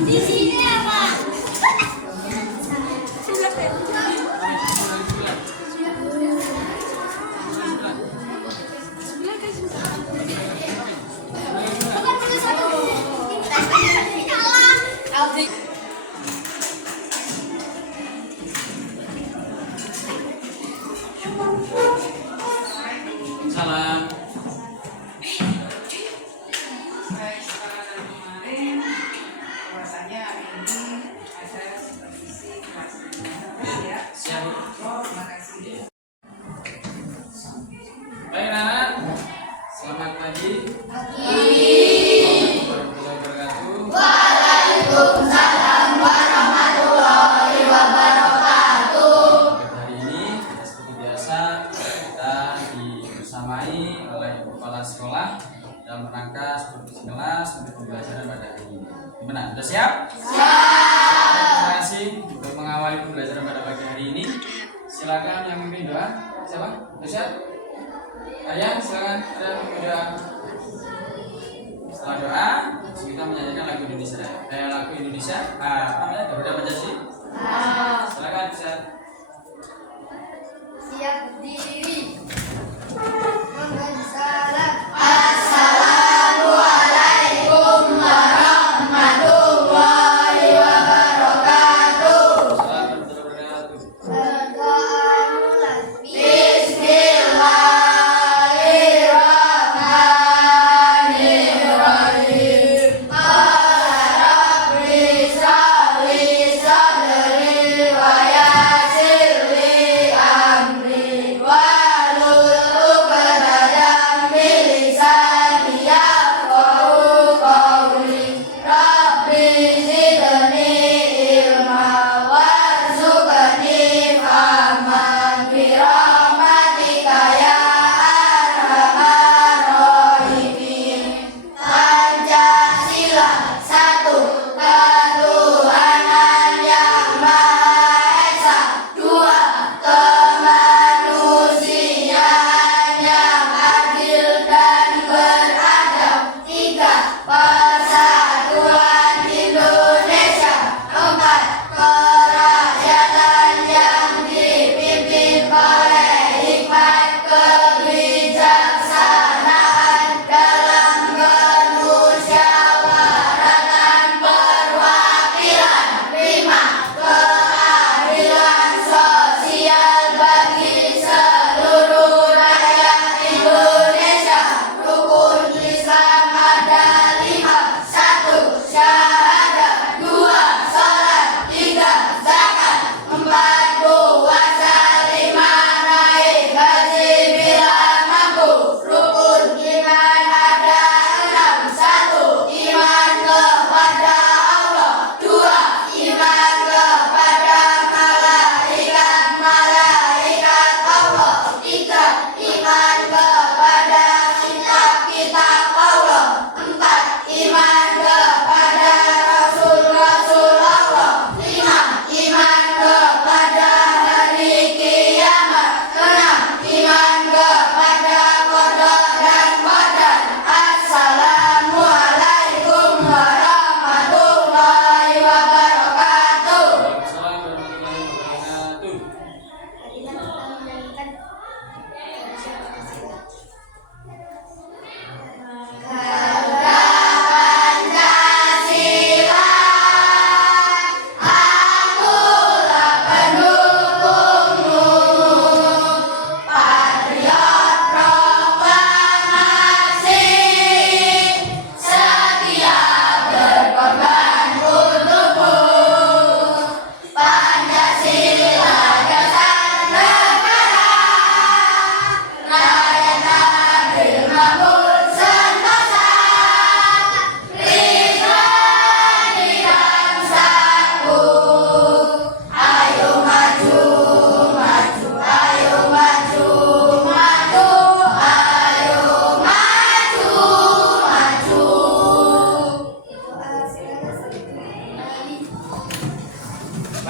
Di sini apa? Salam. Bahwasanya hari ini ada supervisi kelas 5 ya. Siap. Terima kasih. Baik anak-anak, selamat pagi. Waalaikumsalam warahmatullahi wabarakatuh. Hari ini kita seperti biasa kita dibersamai oleh kepala sekolah dalam rangka supervisi kelas untuk pembelajaran pada hari ini. Gimana? Sudah siap? Siap. Terima kasih untuk mengawali pembelajaran pada pagi hari ini. Silakan yang memimpin doa. Siapa? Sudah siap? Kalian silakan ada memimpin doa. Setelah doa, kita menyanyikan lagu Indonesia. Lagu Indonesia. Apa namanya? Garuda Pancasila. Silakan bisa. Siap berdiri. Mohon salam. Assalamualaikum warahmatullahi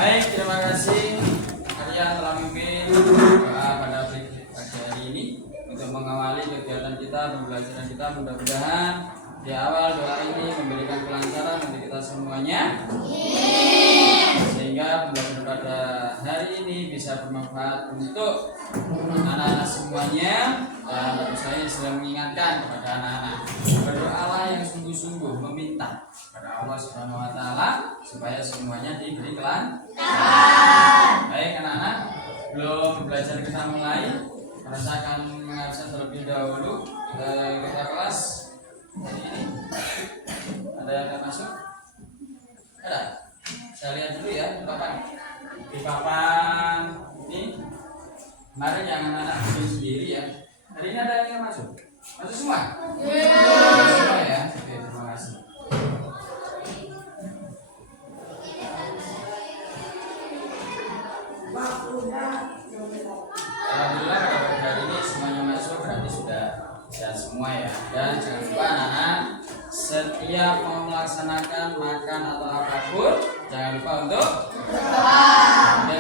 Baik, terima kasih kalian telah memimpin doa pada pagi hari ini untuk mengawali kegiatan kita, pembelajaran kita. Mudah-mudahan di awal doa ini memberikan kelancaran untuk kita semuanya, sehingga pembelajaran pada hari ini bisa bermanfaat untuk anak-anak semuanya. Dan tentu saya selalu mengingatkan kepada anak-anak, berdoalah yang sungguh-sungguh, meminta kepada Allah Subhanahu wa Ta'ala supaya semuanya diberi kelancaran. Baik anak-anak, belum belajar kita mulai, merasakan mengabsen terlebih dahulu kita kelas hari ini. Ada yang akan masuk? Ada? Saya lihat dulu ya di papan. Di papan ini kemarin yang anak-anak bikin sendiri ya. Hari ini ada yang masuk? Masuk semua? Semua ya. Oke, terima kasih. Alhamdulillah pada pagi hari ini semuanya masuk, berarti sudah sehat semua ya. Dan jangan lupa anak-anak, setiap mau melaksanakan makan atau apapun, jangan lupa untuk berdoa. Dan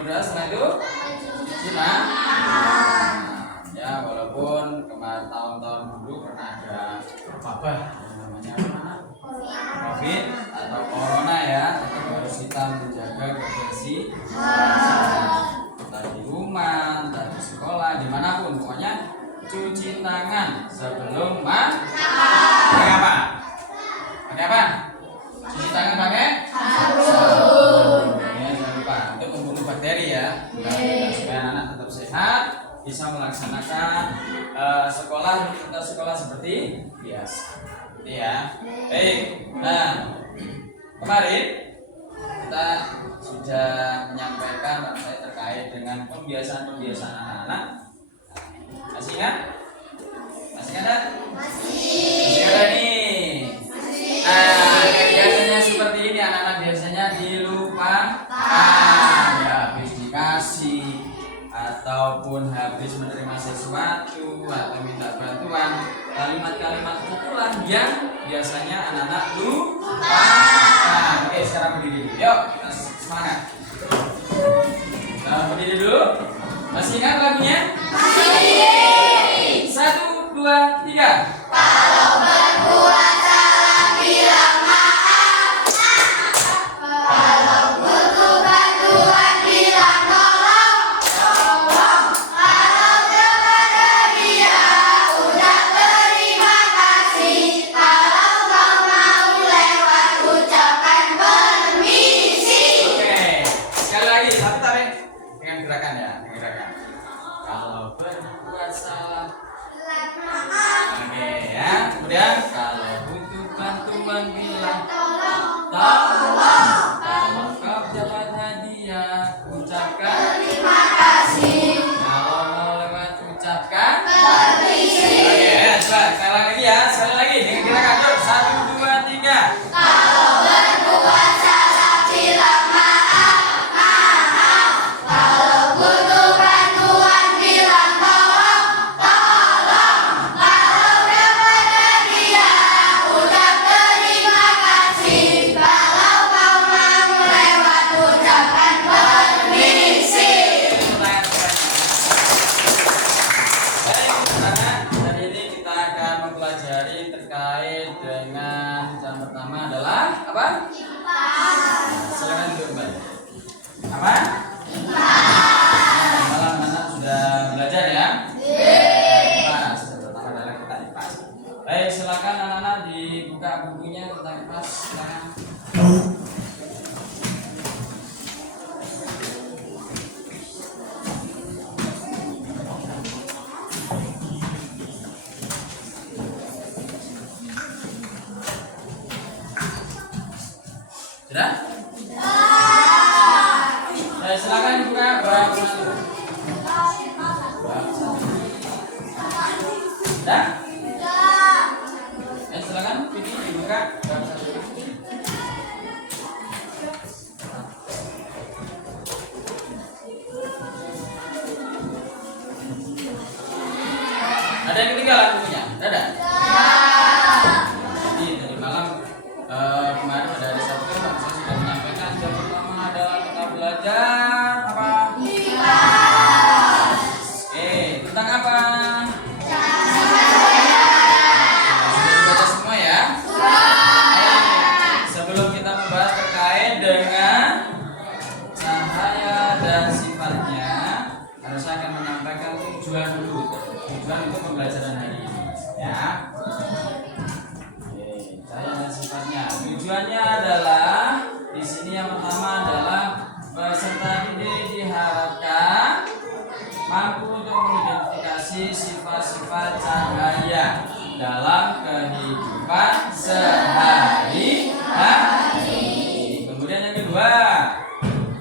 berdoa setelah itu cuci tangan. Ya, walaupun kemarin tahun-tahun dulu pernah ada wabah namanya COVID atau corona ya, harus kita menjaga kebersihan. Entah di rumah, entah di sekolah, dimanapun, pokoknya cuci tangan sebelum makan. Pakai apa? Pakai apa? Cuci tangan pakai sabun. Ya, jangan lupa untuk membunuh bakteri ya, supaya anak tetap sehat, bisa melaksanakan sekolah seperti biasa. Gitu ya. Baik. Nah, kemarin kita sudah menyampaikan terkait dengan pembiasaan anak-anak. Masih ingat? Masih ingat? Masih ada nih. Nah, biasanya seperti ini anak-anak biasanya dilupakan. Ya, habis dikasih ataupun habis menerima sesuatu atau minta bantuan, kalimat-kalimat pukulan yang biasanya anak-anak lupakan. Oke, sekarang berdiri dulu. Yuk, kita semangat. Nah, berdiri dulu. Masih ingat lagunya? Masih. 1, 2, 3. Kalau berbuat salah bilang maaf. Kalau butuh bantuan bilang tolong. Kalau kepada dia udah terima kasih. Kalau kau mau lewat ucapkan permisi. Oke, sekali lagi satu tarik dengan gerakan ya, dengan gerakan. Kalau berbuat salah. Oke ya, kemudian kalau butuh bantuan bilang tolong. Kalau kau dapat hadiah ucapkan Terima kasih. kalau mau lewat ucapkan Permisi. Oke ya, coba sekali lagi ya, sekali lagi dengan gerakan. Yuk, 1, 2, 3. Kalau berbuat salah bilang maaf. Kalau butuh bantuan bilang tolong. Kalau kepada dia ucap terima kasih. Kalau kau mau lewat ucapkan permisi. Baik, anak-anak, hari ini kita akan mempelajari terkait dengan yang pertama adalah apa? Silakan duduk kembali. Apa? Malam anak sudah belajar ya? IPAS. Yang pertama adalah kita IPAS. Baik, silakan anak-anak dibuka bukunya tentang IPAS. Silakan. Sudah? Silakan dibuka bab 1. Bab 1. Sudah? Silakan Vicky dibuka bab 1. Ada yang ketinggalan bukunya? Ada? Jadi tadi malam kemarin pada hari Sabtu saya sudah menyampaikan jam pertama adalah tujuannya adalah di sini yang pertama adalah peserta didik diharapkan mampu untuk mengidentifikasi sifat-sifat cahaya dalam kehidupan sehari-hari. Kemudian yang kedua,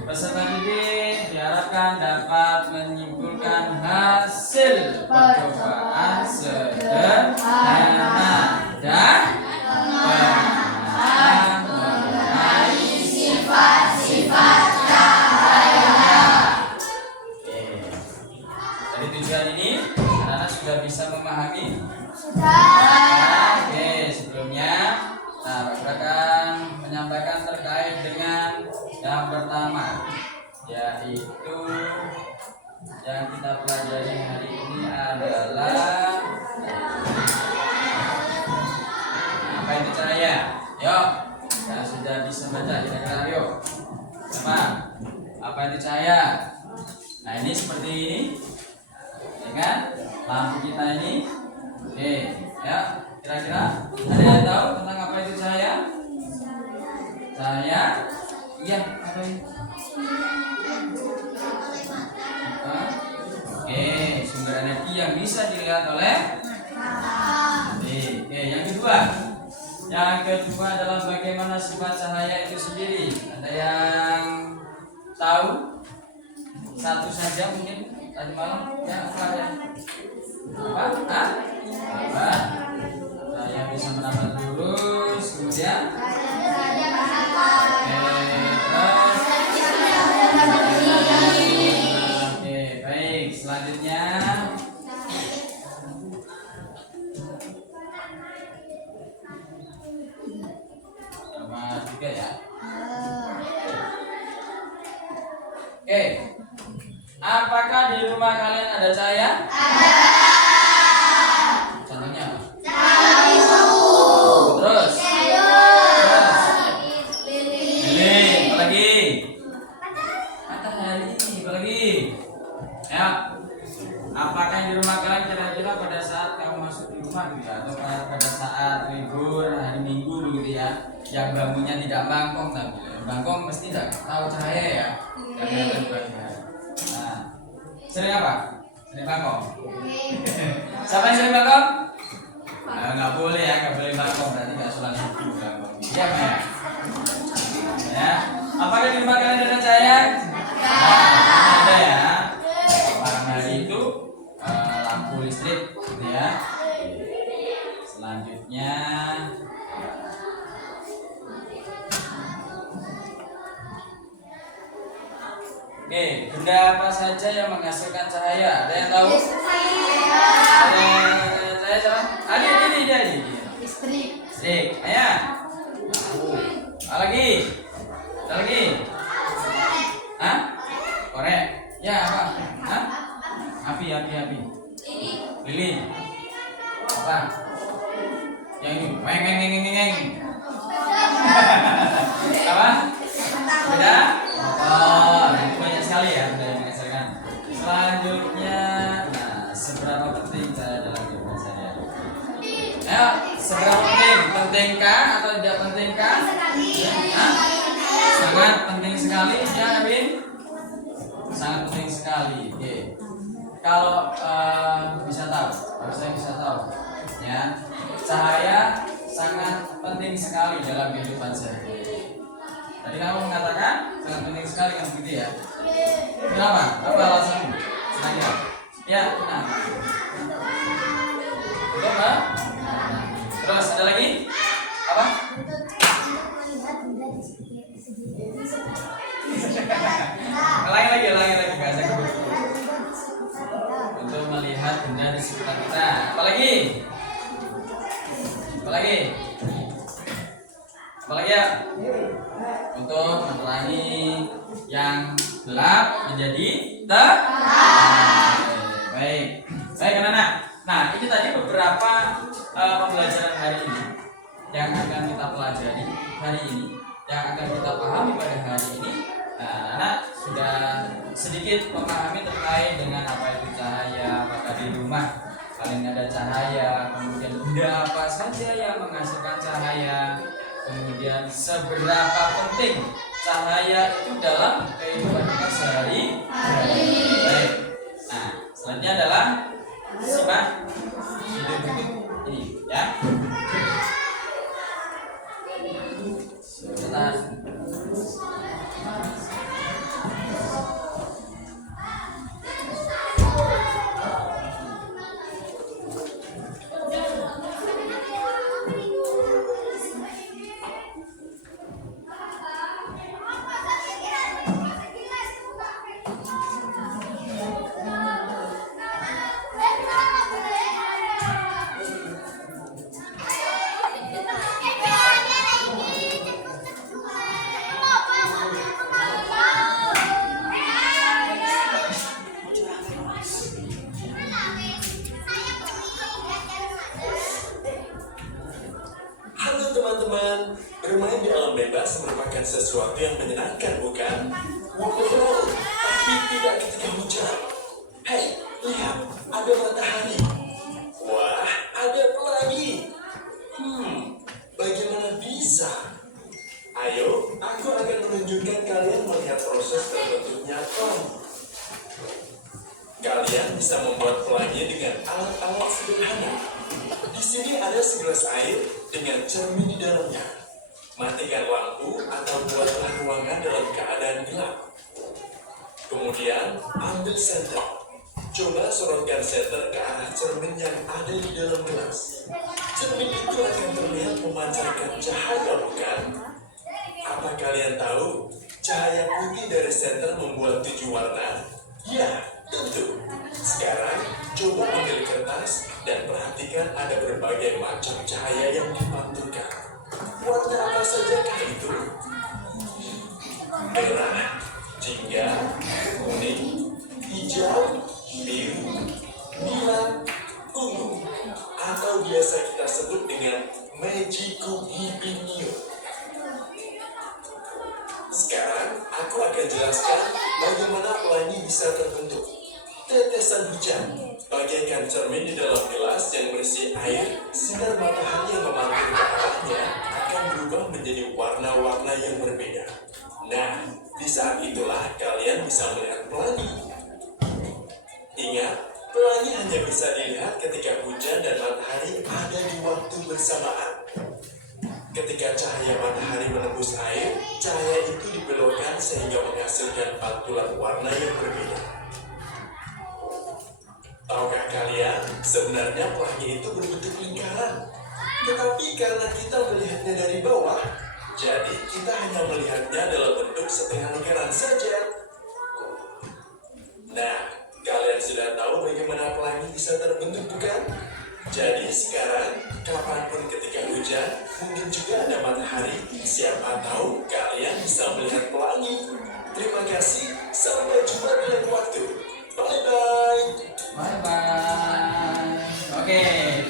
peserta didik diharapkan dapat menyimpulkan hasil percobaan sederhana dan pengenalan mengenai Sifat-sifat cahaya. Oke. Dari tujuan ini, anak-anak sudah bisa memahami. Sudah. Oke, sebelumnya, Pak Guru akan menyampaikan terkait dengan yang pertama, yaitu yang kita pelajari hari ini adalah apa itu cahaya. Yuk, yang sudah bisa baca kira-kira yuk. Apa itu cahaya? Nah, ini seperti ini, ya kan? Lampu kita ini. Oke, ya. Kira-kira ada yang tahu tentang apa itu cahaya? Cahaya? Iya, apa ini? Oke, sumber energi yang bisa dilihat oleh Oke, yang kedua. Yang kedua adalah bagaimana sifat cahaya itu sendiri. Ada yang tahu? Satu saja mungkin tadi malam ya apa ya? Apa? Saya bisa menambah lurus, kemudian Oke, baik. Selanjutnya sama juga ya. Oke. Apakah di rumah kalian ada cahaya? Contohnya apa? Terus? Lilin, apa lagi? Matahari, apa lagi? Ya. Apakah di rumah kalian kira-kira pada saat kamu masuk di rumah gitu ya, atau pada saat libur hari Minggu begitu ya, yang bangunnya tidak bangkong tapi bangkong mesti tidak tahu cahaya ya. Nah, sering apa? Sering bangkong. Siapa yang sering bangkong? Nggak boleh ya, nggak boleh bangkong, berarti nggak sholat subuh bangkong. Iya ya. Ya. Apakah di rumah kalian ada cahaya? Ada ya. Malam hari itu lampu listrik, gitu ya. Selanjutnya Oke, benda apa saja yang menghasilkan cahaya? Ada yang tahu? Ada yang cahaya siapa? Ini. Listrik. Ayo. Apa lagi? Ada lagi? Hah? Korek. Ya apa? Hah? Api. Lilin. Apa? Yang ini. Weng. Apa? Beda? Oh, banyak sekali ya benda yang menghasilkan. Selanjutnya, nah, seberapa penting cahaya dalam kehidupan sehari-hari? Ayo, seberapa penting? Pentingkah atau tidak pentingkah? Hah? Sangat penting sekali, ya Bin? Sangat penting sekali. Oke. Kalau bisa tahu, harusnya bisa tahu, ya. Cahaya sangat penting sekali dalam kehidupan sehari-hari. Tadi kamu mengatakan sangat penting sekali kan begitu ya? Kenapa? Apa alasannya? Sengaja? Ya, nah. Apa? Terus ada lagi? Apa? Ulangi lagi, nggak saya kebut. Untuk melihat benda di sekitar kita. Apa lagi ya? Untuk menerangi yang gelap menjadi terang. Baik anak-anak. Nah, ini tadi beberapa pembelajaran hari ini yang akan kita pelajari hari ini, yang akan kita pahami pada hari ini. Nah, anak sudah sedikit memahami terkait dengan apa itu cahaya, apakah di rumah kalian ada cahaya, kemudian benda apa saja yang menghasilkan cahaya, kemudian seberapa penting cahaya itu dalam kehidupan kita sehari-hari. Baik. Nah, selanjutnya adalah simak video berikut ini ya. Sebentar. Halo teman-teman, bermain di alam bebas merupakan sesuatu yang menyenangkan, bukan? Wow, tapi tidak ketika hujan. Hei, lihat, ada matahari. Wah, ada pelangi. Bagaimana bisa? Ayo, aku akan menunjukkan kalian melihat proses terbentuknya pelangi. Kalian bisa membuat pelangi dengan alat-alat sederhana. Di sini ada segelas air dengan cermin di dalamnya. Matikan lampu atau buatlah ruangan dalam keadaan gelap. Kemudian ambil senter. Coba sorotkan senter ke arah cermin yang ada di dalam gelas. Cermin itu akan terlihat memancarkan cahaya, bukan? Apa kalian tahu cahaya putih dari senter membuat 7 warna? Ya, tentu. Sekarang coba ambil kertas dan perhatikan ada berbagai macam cahaya yang dipantulkan. Warna apa saja itu? Merah, jingga, kuning, hijau, biru, merah, ungu, atau biasa kita sebut dengan Magiku Hibinio. Sekarang aku akan jelaskan bagaimana pelangi bisa terbentuk. Tetesan hujan, bagaikan cermin di dalam gelas yang berisi air, sinar matahari yang memantul ke arahnya akan berubah menjadi warna-warna yang berbeda. Nah, di saat itulah kalian bisa melihat pelangi. Ingat, pelangi hanya bisa dilihat ketika hujan dan matahari ada di waktu bersamaan. Ketika cahaya matahari menembus air, cahaya itu dibelokkan sehingga menghasilkan pantulan warna yang berbeda. Tahukah kalian, sebenarnya pelangi itu berbentuk lingkaran. Tetapi karena kita melihatnya dari bawah, jadi kita hanya melihatnya dalam bentuk setengah lingkaran saja. Nah, kalian sudah tahu bagaimana pelangi bisa terbentuk, bukan? Jadi sekarang, kapanpun ketika hujan, mungkin juga ada matahari, siapa tahu kalian bisa melihat pelangi. Terima kasih, sampai jumpa di lain waktu. Bye-bye. Bye bye. Oke,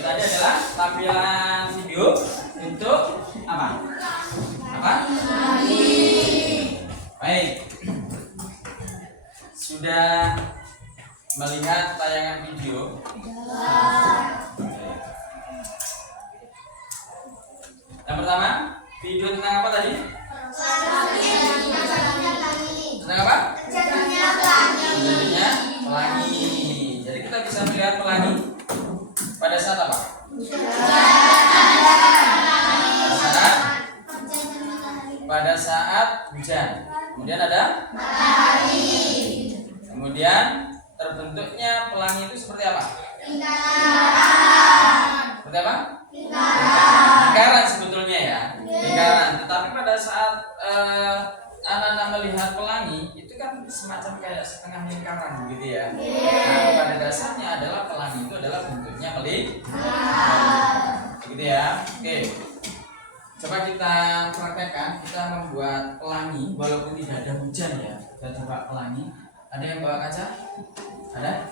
tadi adalah tampilan video untuk apa? Apa? Baik. Sudah melihat tayangan video? Yang pertama, video tentang apa tadi? Tentang apa? Terjadinya pelangi. Jadi kita bisa melihat pelangi pada saat apa? Pada saat hujan. Kemudian ada matahari. Kemudian terbentuknya pelangi itu seperti apa? Seperti apa? Lingkaran sebetulnya ya. Lingkaran. Tetapi pada saat anak-anak melihat pelangi itu kan semacam kayak setengah lingkaran gitu ya. Nah, pada dasarnya adalah pelangi itu adalah bentuknya begitu ya. Oke. Coba kita praktekkan, kita membuat pelangi walaupun tidak ada hujan ya. Kita coba pelangi. Ada yang bawa kaca? Ada?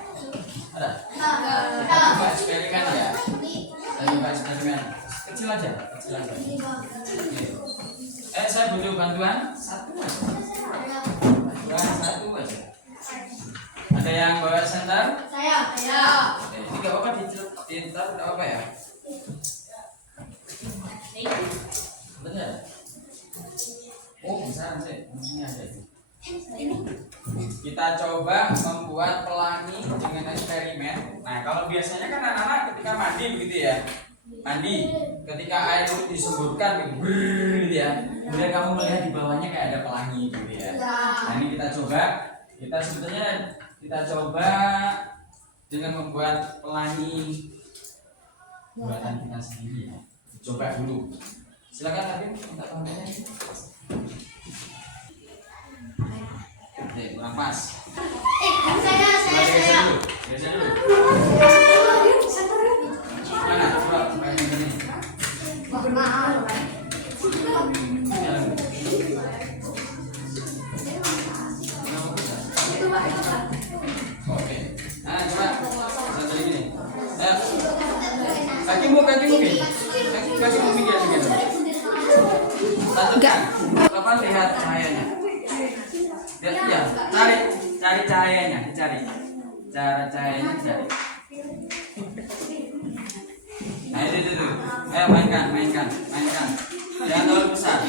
Ada? Kita coba eksperimen ya. Kita coba eksperimen. Kecil aja. Oke. Saya butuh bantuan satu aja. Satu aja. Ada yang bawa senter? Saya. Ini gak apa-apa ditaruh, gak apa-apa ya. Benar. penasaran sih, ini ada itu. Kita coba membuat pelangi dengan eksperimen. Nah, kalau biasanya kan anak-anak ketika mandi begitu ya, mandi, ketika air itu disemburkan gitu ya, kemudian kamu melihat di bawahnya kayak ada pelangi gitu ya. Nah, ini kita coba, kita coba dengan membuat pelangi buatan kita sendiri ya. Coba dulu. Silakan Arvin, minta tolongnya. Oke, kurang pas. Geser dulu. Mana? Coba pakai ini. Oke. Nah, coba satu lagi nih. Kakimu pinggir sedikit. Satukan. Kapan lihat cahayanya? Lihat ya. Cari cahayanya, dicari. Cara cahayanya dicari. Nah, itu. Ayo mainkan. Jangan terlalu besar.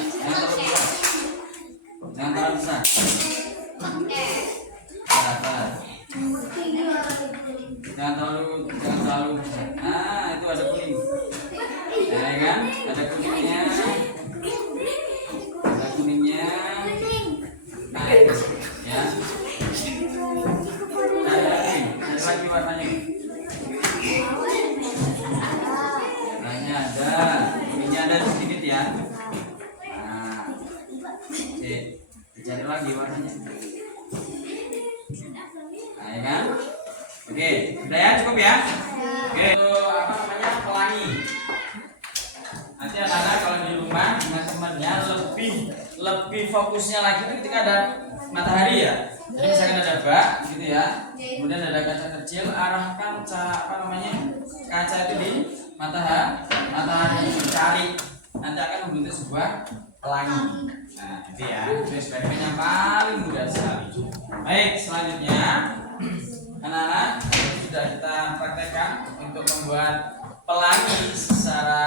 Sabar. Jangan terlalu besar. Nah, itu ada kuning. Ya kan? Ada kuningnya. Nah, ya. Cari lagi warnanya. Warnanya ada, kuningnya ada sedikit ya. Nah, oke, dicari lagi warnanya. Nah, ya kan? Oke, udah ya, cukup ya. Oke, itu apa namanya, pelangi. Nanti anak-anak kalau di rumah dengan temannya lebih fokusnya lagi ketika ada matahari ya. Jadi misalkan ada bak gitu ya, kemudian ada kaca kecil, arahkan kaca itu di matahari, cari, nanti akan membentuk sebuah pelangi. Nah, itu ya, itu eksperimen yang paling mudah sekali. Baik, selanjutnya anak-anak sudah kita praktekkan untuk membuat pelangi secara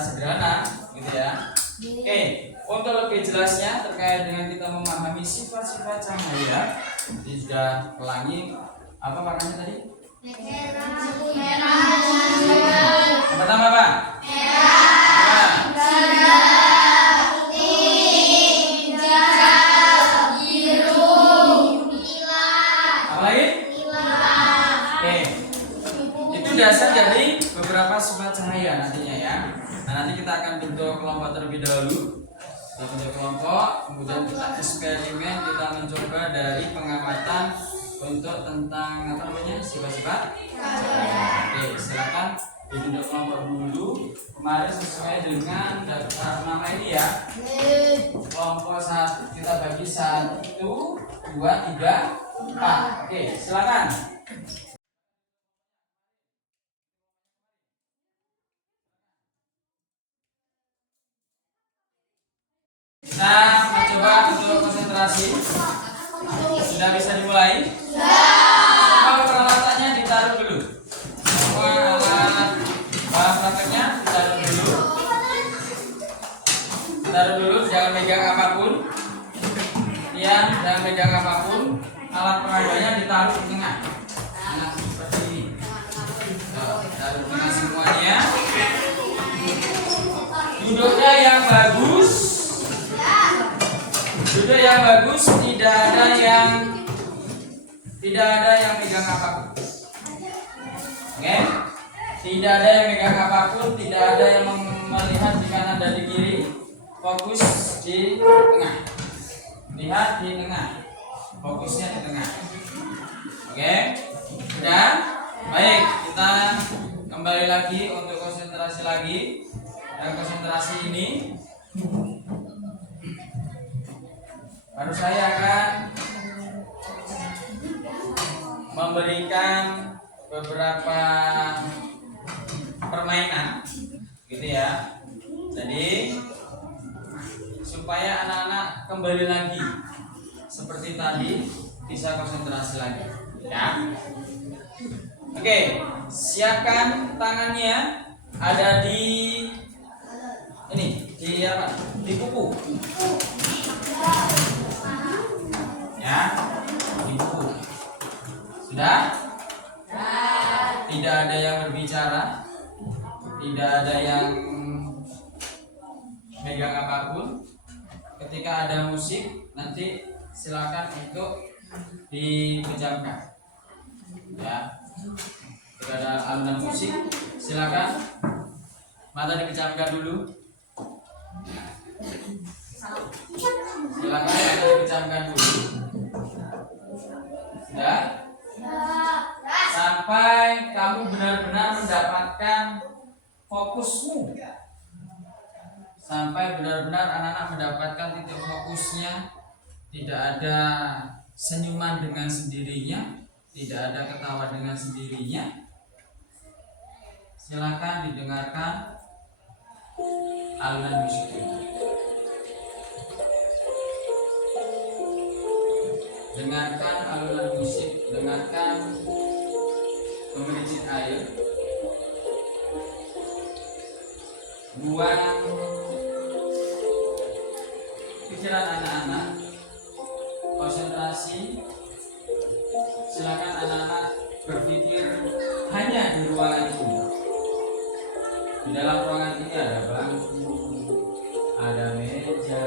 sederhana gitu ya. Oke, untuk lebih jelasnya terkait dengan kita memahami sifat-sifat cahaya, ini sudah pelangi apa warnanya tadi? Merah. Yang pertama apa? Merah. Apa lagi? Oke, itu dasar dari beberapa sifat cahaya nantinya ya. Nah, nanti kita akan bentuk kelompok terlebih dahulu. Kita bentuk kelompok, kemudian kita eksperimen, kita mencoba dari pengamatan untuk tentang sifat-sifat cahaya. Oke, silakan dibentuk kelompok dulu. Kemarin sesuai dengan daftar nama ini ya. Kelompok kita bagi 1, 2, 3, 4. Oke, silakan. Kita mencoba untuk konsentrasi. Sudah bisa dimulai? Semua peralatannya ditaruh dulu. Semua alat bahan prakteknya ditaruh dulu. Taruh dulu, jangan megang apapun. Jangan megang apapun. Alat peraganya ditaruh di tengah. Nah, seperti ini. Taruh di tengah semuanya. Duduknya yang bagus. Duduk yang bagus, tidak ada yang megang apapun. Oke? Tidak ada yang megang apapun, tidak ada yang melihat di kanan dan di kiri. Fokus di tengah. Lihat di tengah. Fokusnya di tengah. Oke? Sudah? Baik, kita kembali lagi untuk konsentrasi lagi. Dan konsentrasi ini baru saya akan memberikan beberapa permainan gitu ya. Jadi supaya anak-anak kembali lagi seperti tadi, bisa konsentrasi lagi ya. Oke, siapkan tangannya ada di di apa? Di buku. Ya, di buku. Sudah? Tidak ada yang berbicara, tidak ada yang megang apapun. Ketika ada musik, nanti silakan untuk dipejamkan. Ya, ketika ada alunan musik, silakan mata dipejamkan dulu. Silakan mata dipejamkan dulu. Sudah? Sampai kamu benar-benar mendapatkan fokusmu, sampai benar-benar anak-anak mendapatkan titik fokusnya. Tidak ada senyuman dengan sendirinya, tidak ada ketawa dengan sendirinya. Silakan didengarkan alunan musik ini. Dengarkan alunan musik, dengarkan memericik air. Buang pikiran anak-anak, konsentrasi. Silakan anak-anak berpikir hanya di ruangan ini. Di dalam ruangan ini ada bangku, ada meja,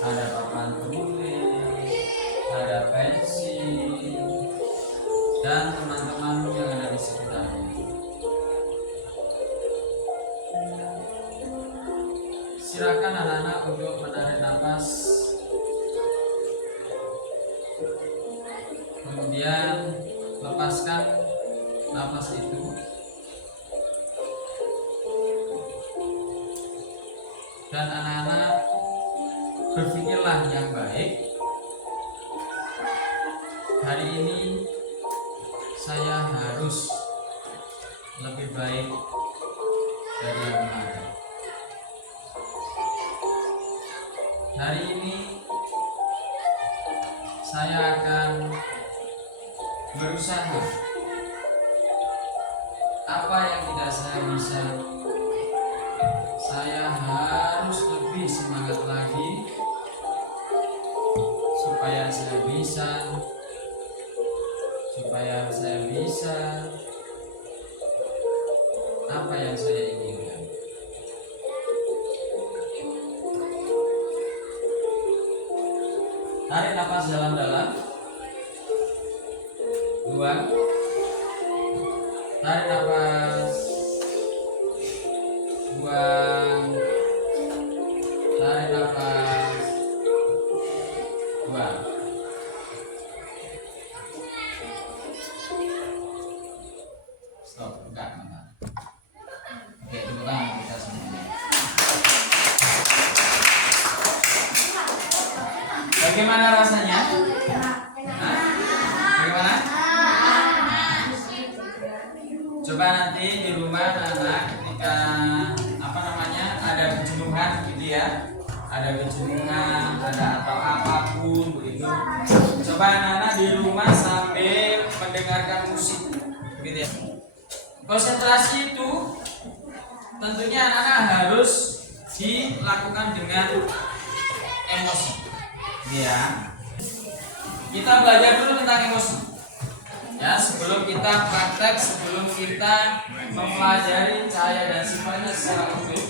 ada papan tulis, ada pensil, dan teman-temanmu yang ada di sekitarnya. Silakan anak-anak untuk menarik nafas, kemudian lepaskan nafas itu. Dan anak-anak berpikirlah yang baik. Hari ini saya harus lebih baik dari yang kemarin. Hari ini saya akan berusaha. Apa yang tidak saya bisa, saya harus lebih semangat lagi supaya saya bisa apa yang saya inginkan. Tarik nafas dalam-dalam. Buang. Tarik nafas. Buang. Tarik nafas. Buang. Stop, buka mata. Oke, tepuk tangan kita semuanya. Bagaimana rasanya? Hah? Bagaimana? Coba nanti di rumah anak ketika ada kejenuhan gitu ya, ada kejenuhan, ada atau apapun begitu. Coba anak-anak di rumah sambil mendengarkan musik, gitu ya. Konsentrasi itu tentunya anak-anak harus dilakukan dengan emosi. Ya, kita belajar dulu tentang emosi. Ya, sebelum kita praktek, sebelum kita mempelajari cahaya dan sifatnya secara utuh.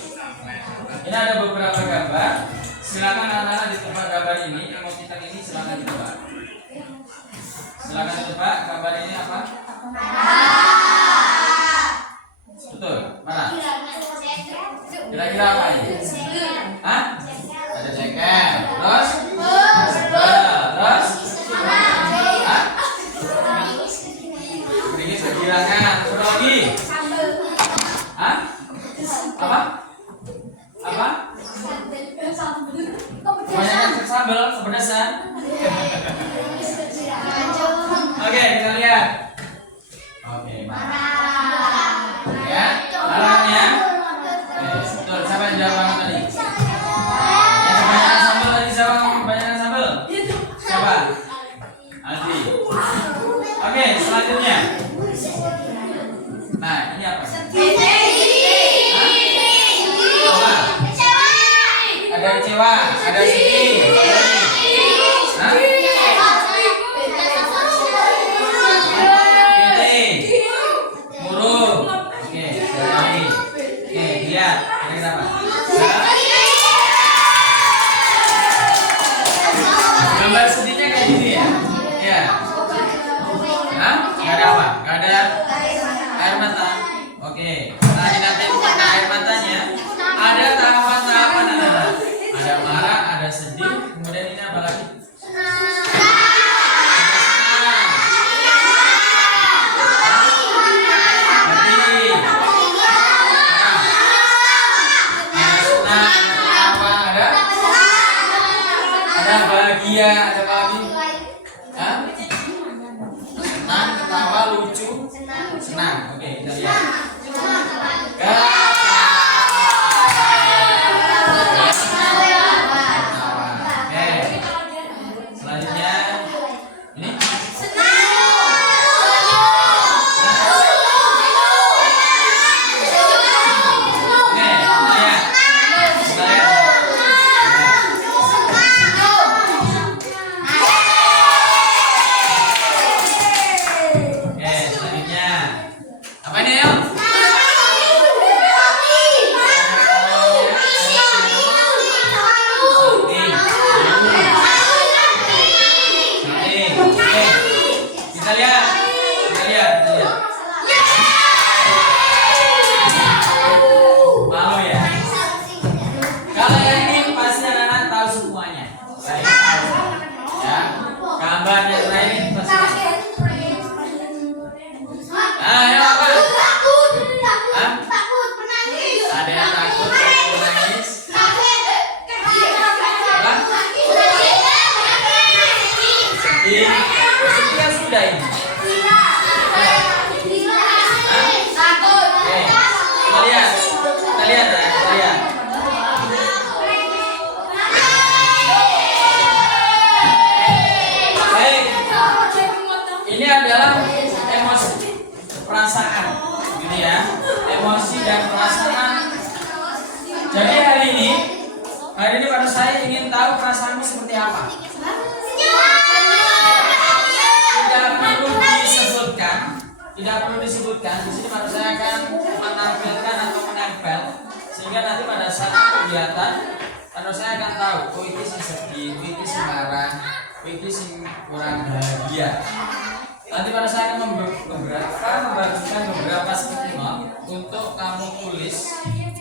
Ini ada beberapa gambar. Silakan anak-anak di tempat gambar ini, emosi ini silakan ditebak. Silakan ditebak gambar ini apa? Betul, mana? Kira-kira apa ini? Hah? Ada jengkel. Terus? Terus? Hah? Sedikit kegirangan. Terus lagi? Hah? Apa? Apa? Kebanyakan sambal, kepedasan. Oke, kita lihat. Oke, marah. Ya, marahnya. Betul, siapa yang jawab tadi? Ya, kebanyakan sambal tadi, siapa kebanyakan sambal? Siapa? Aldi. Oke, selanjutnya. Nah, ini apa? Hah? Apa? ada kecewa, ada sedih. Hah? Bete, murung. Oke, sekali lagi. Oke, lihat. Kira-kira apa? Gambar sedihnya kayak gini ya? Ya. Hah? Gak ada apa? Gak ada air mata. Oke. Nah, nanti kita air matanya. Ada tahapan-tahapan anak-anak. Ada marah, ada sedih, kemudian ini apa lagi? Ada bahagia, ada apa lagi? Hah? Senang, ketawa, lucu, senang. Oke, kita lihat. Oke. Selanjutnya ini. Oke, lihat. Kita lihat. Oke, selanjutnya apa ini ayo? Oke, kita lihat, kita lihat. Malu ya? Kalau yang ini pasti anak-anak tahu semuanya. Saya tahu. Ya, gambarnya terakhir ini pasti. Ayo apa? Hah? Ada yang takut, ada yang menangis. Ini sedih sudah ini. Oke, kita lihat, kita lihat ya, kita lihat. Baik, ini adalah emosi, perasaan, gitu ya, emosi dan perasaan. Jadi hari ini pada saya ingin tahu perasaanmu seperti apa. Tidak perlu disebutkan. Di sini pada saya akan menampilkan atau menempel sehingga nanti pada saat kegiatan pada saya akan tahu, oh ini sih sedih, ini sih marah, ini sih kurang bahagia. Nanti pada saya akan membagikan beberapa skema untuk kamu tulis.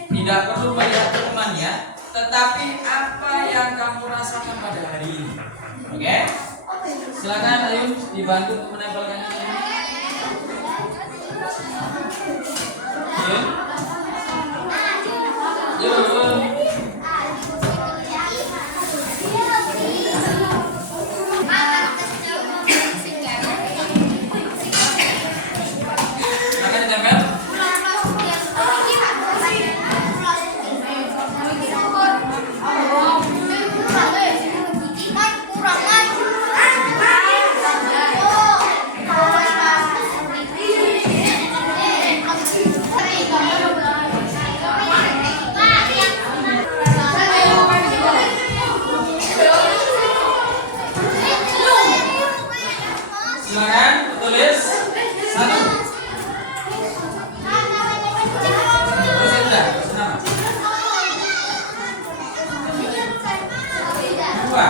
Tidak perlu melihat temannya, tetapi apa yang kamu rasakan pada hari ini. Oke? Silakan Ayu dibantu untuk menempelkan ini. Yuk. Akan ditempel. Silakan tulis satu. Dua.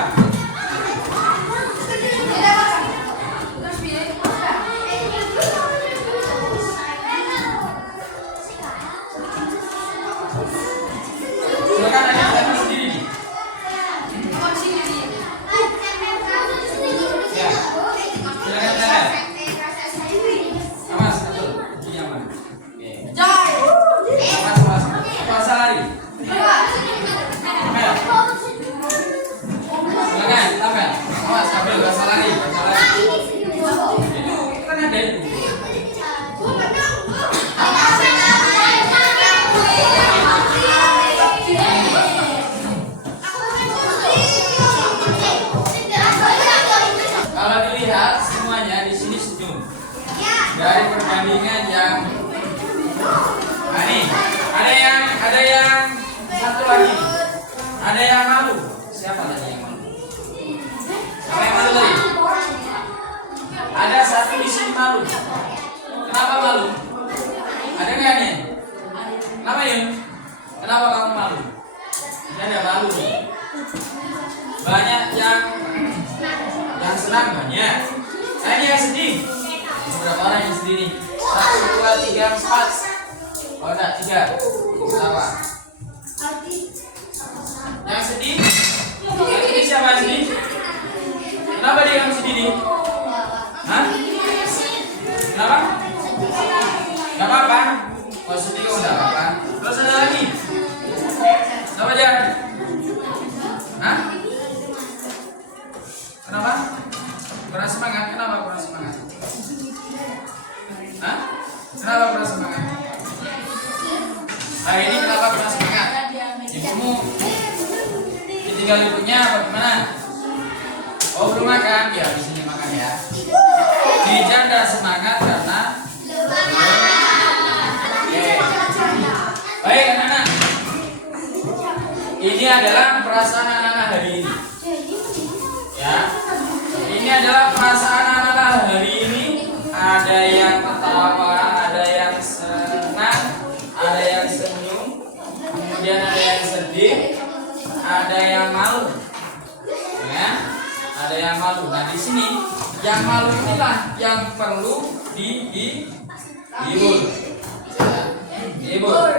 Silakan ada yang sendiri nih. Ya. Silakan jalan. Awas, betul. Ini yang mana? Oke. Awas. Puasa lari. Tampil. Silakan, tampil. Awas, tampil. Puasa lari. Itu kan ada itu. Kalau dilihat semuanya di sini senyum. Dari perbandingan yang ini ada yang satu lagi. Ada yang malu? Siapa tadi yang malu? Siapa yang malu tadi? Ada satu di sini malu. Kenapa malu? Ada nggak nih? Kenapa Yun? Kenapa kamu malu? Ini ada malu nih. Banyak yang senang banyak. Nah ini yang sedih. Berapa orang yang sedih nih? 1, 2, 3, 4. Oh enggak, 3. Kenapa? Yang sedih? Yang sedih siapa yang sedih? Kenapa dia yang sedih nih? Hah? Kenapa? Gak apa-apa. Oh sedih kok gak apa-apa. Terus ada lagi? Kenapa dia? Hah? Kenapa? Kurang semangat? Kenapa kurang semangat? Hah? Kenapa kurang semangat? Hari ini kenapa kurang semangat? Ibumu ditinggal ibunya apa gimana? Oh belum makan? Ya di sini makan ya. Dijan gak semangat karena baik anak-anak. Ini adalah perasaan anak-anak hari ini. Ya. Ini adalah perasaan anak-anak hari ini. Ada yang ketawa, ada yang senang, ada yang senyum, kemudian ada yang sedih, ada yang malu. Ya. Ada yang malu. Nah, di sini yang malu inilah yang perlu dihibur. Hibur.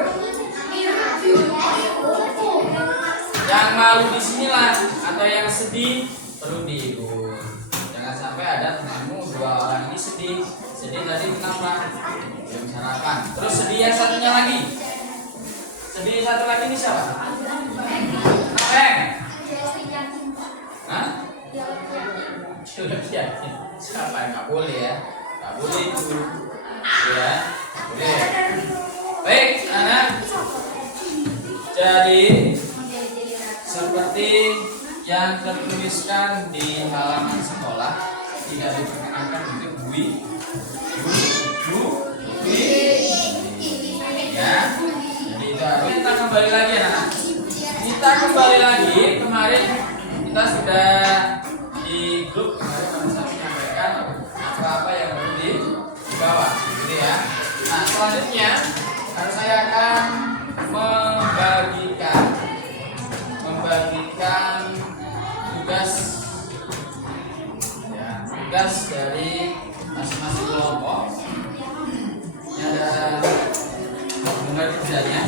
Yang malu di sinilah atau yang sedih perlu dihibur. Jangan sampai ada temanmu 2 orang ini sedih. Sedih tadi kenapa? Belum sarapan. Terus sedih yang satunya lagi. Sedih satu lagi ini siapa? Nopeng. Hah? Sudah yakin. Siapa yang nggak boleh ya? Nggak boleh itu. Ya, boleh. Baik, anak. Jadi seperti yang tertuliskan di halaman sekolah, tidak diperkenankan untuk bui, ya. Jadi itu harus kita kembali lagi anak. Kita kembali lagi kemarin kita sudah di grup kemarin kami menyampaikan apa-apa yang perlu dibawa, gitu ya. Nah selanjutnya saya akan membagikan tugas ya, tugas dari masing-masing kelompok. Ini ada bunga kerjanya.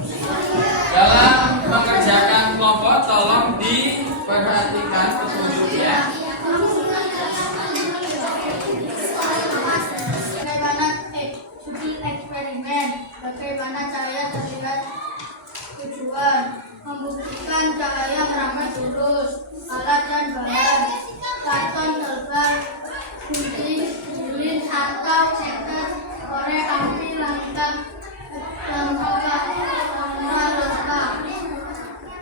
Ini dalam mengerjakan kelompok tolong diperhatikan petunjuknya. Bagaimana cahaya terlihat tujuan, membuktikan cahaya merambat lurus, alat dan bahan, karton tebal, gunting, lilin atau ceker, korek api, langkah, lembaga, warna letak.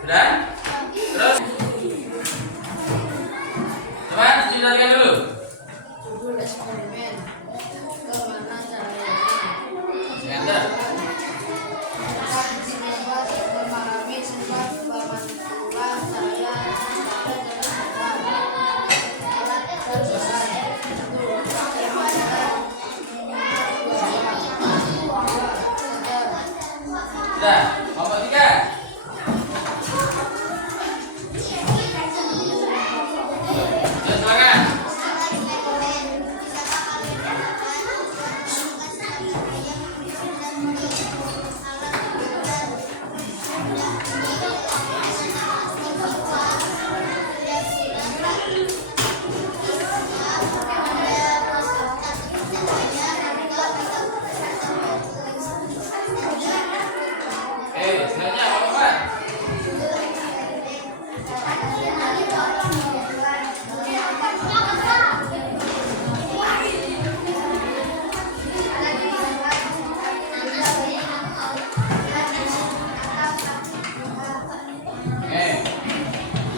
Sudah? Terus? Coba dijelaskan dulu. Judul eksperimen, kemana cahayanya? Enter. Memahami sebab pemantuan saya Sudah, kelompok 3. Silakan. Selanjutnya apa?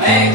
Baik.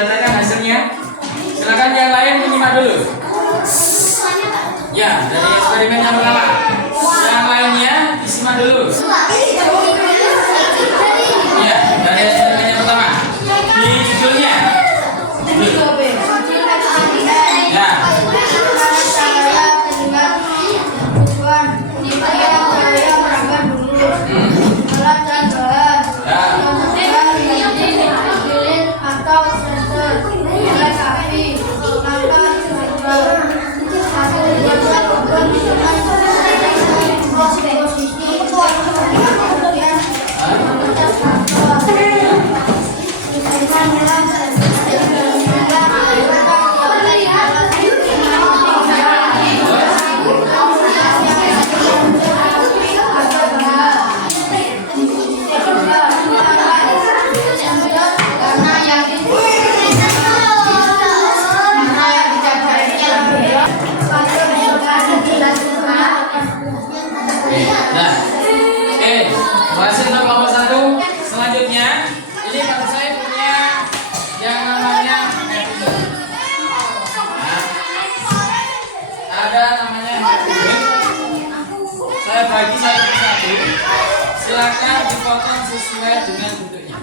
dibacakan hasilnya. Silakan yang lain menyimak dulu. Ya, dari eksperimen yang pertama. Yang lainnya disimak dulu. Ya, dari eksperimen yang pertama. Di judulnya. Ya. Nah, oke, masih untuk nomor 1. Selanjutnya, ini kalau saya punya yang namanya metode. Nah, ada namanya metode. Saya bagi satu persatu. Silakan dipotong sesuai dengan bentuknya.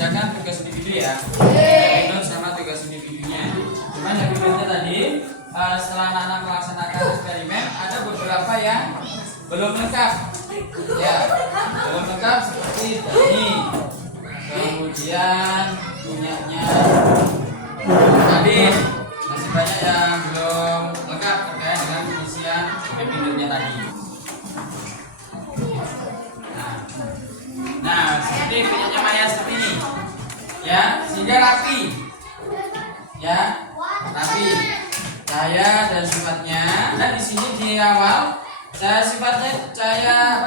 Jangan tugas individu ya, Minum sama tugas individunya. Cuman yang berikutnya tadi, setelah anak-anak melaksanakan eksperimen, ada beberapa yang belum lengkap. Ya, belum lengkap seperti ini. Kemudian punyanya tadi masih banyak yang belum lengkap terkait dengan pengisian webinarnya tadi. Nah, seperti punyanya Maya seperti ini, ya, sehingga rapi, ya, rapi, cahaya dan sifatnya. Dan di sini di awal, cahaya sifatnya, cahaya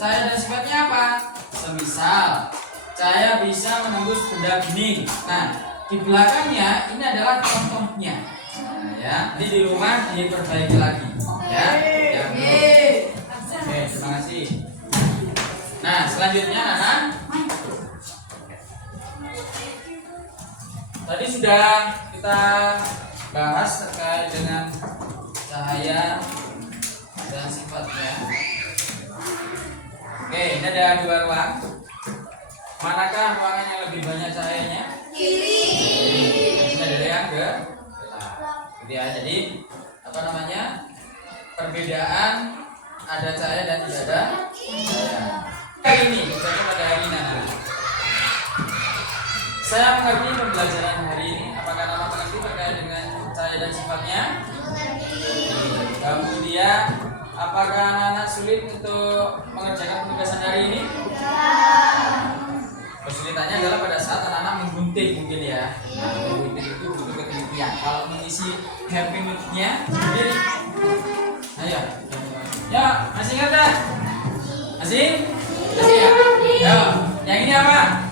dan sifatnya apa? Semisal, cahaya bisa menembus benda bening. Nah, di belakangnya ini adalah contohnya. Nah, ya, nanti di rumah diperbaiki lagi, ya. Ya, oke, terima kasih. Nah, selanjutnya anak, tadi sudah kita bahas terkait dengan cahaya dan sifatnya. Oke, ini ada 2 ruang. Manakah ruangan yang lebih banyak cahayanya? Kiri. Ini ada yang ke gitu ya. Jadi apa namanya? Perbedaan ada cahaya dan tidak ada cahaya. Hari ini, kita pada hari ini saya mengerti pembelajaran hari ini. Apakah nama mengerti terkait dengan cahaya dan sifatnya? Kemudian, apakah anak-anak sulit untuk mengerjakan penugasan hari ini? Kesulitannya adalah pada saat anak-anak menggunting mungkin ya. Nah, menggunting itu butuh ketelitian. Kalau mengisi happy mood-nya sendiri, ayo, ya masih ingat kan? Masih? Ya. Yo, yang ini apa?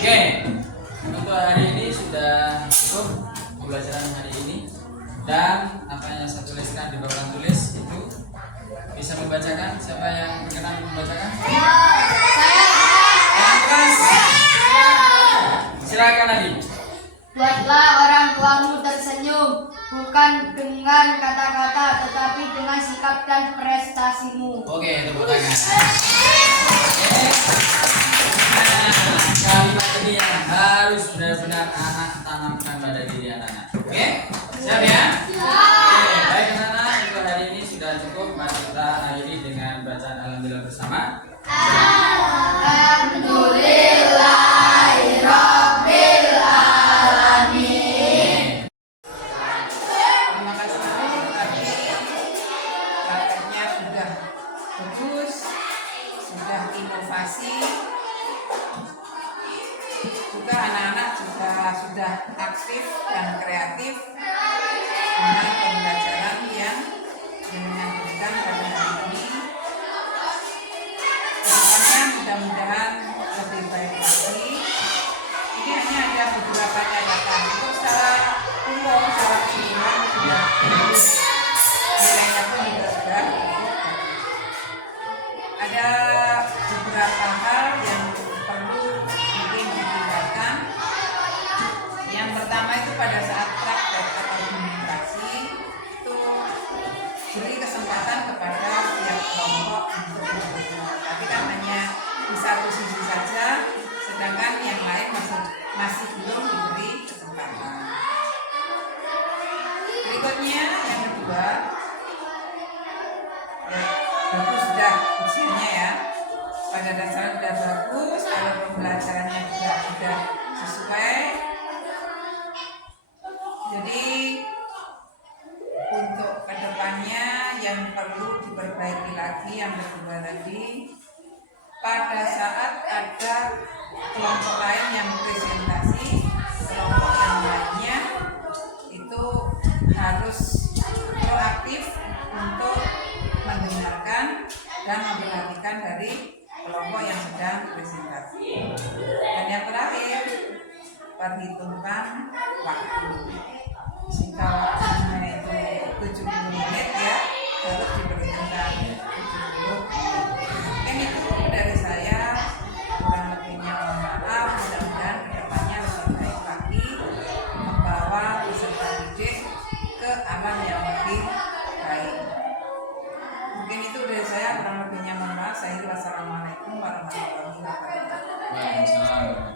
Oke, untuk hari ini sudah cukup pembelajaran hari ini. Dan apa yang saya tuliskan di papan tulis itu bisa membacakan. Siapa yang berkenan membacakan? Silakan Adi. Buatlah orang tuamu tersenyum, bukan dengan kata-kata, tetapi dengan sikap dan prestasimu. Oke, tepuk tangan. Nah, kalimat ini yang harus benar-benar anak tanamkan pada diri anak-anak. Oke, siap ya? Oke, baik anak-anak, untuk hari ini sudah cukup. Mari kita akhiri dengan bacaan alhamdulillah bersama. Alhamdulillahirabbil alamin. Terima kasih bakatnya sudah bagus, sudah inovasi, juga anak-anak juga sudah aktif dan kreatif dengan pembelajaran yang dengan berikan pada hari ini. mudah-mudahan lebih baik lagi. Ini hanya ada beberapa catatan. Untuk secara umum, secara keseluruhan sudah bagus. Nilainya pun juga sudah cukup bagus. Ada beberapa hal yang perlu mungkin ditingkatkan. Yang pertama itu pada saat praktek atau demonstrasi itu beri kesempatan kepada setiap kelompok untuk berbicara. Tapi kan hanya di satu sisi saja, sedangkan yang lain masih belum diberi kesempatan. Berikutnya yang kedua, ya, bagus sudah ujiannya ya. Pada dasarnya sudah bagus, kalau pembelajarannya juga sudah sesuai. Jadi untuk kedepannya yang perlu diperbaiki lagi yang kedua tadi, pada saat ada kelompok lain yang presentasi, kelompok yang lainnya itu harus proaktif untuk mendengarkan dan memperhatikan dari kelompok yang sedang presentasi. Dan yang terakhir, perhitungkan waktu. Jika waktunya itu 70 menit ya, harus diperhitungkan 70 menit. Mungkin itu dari saya, kurang lebihnya mohon maaf. Mudah-mudahan kedepannya lebih baik lagi, membawa peserta didik ke alam yang lebih baik. Mungkin itu dari saya, kurang lebihnya mohon maaf. Wassalamualaikum warahmatullahi wabarakatuh. Waalaikumsalam.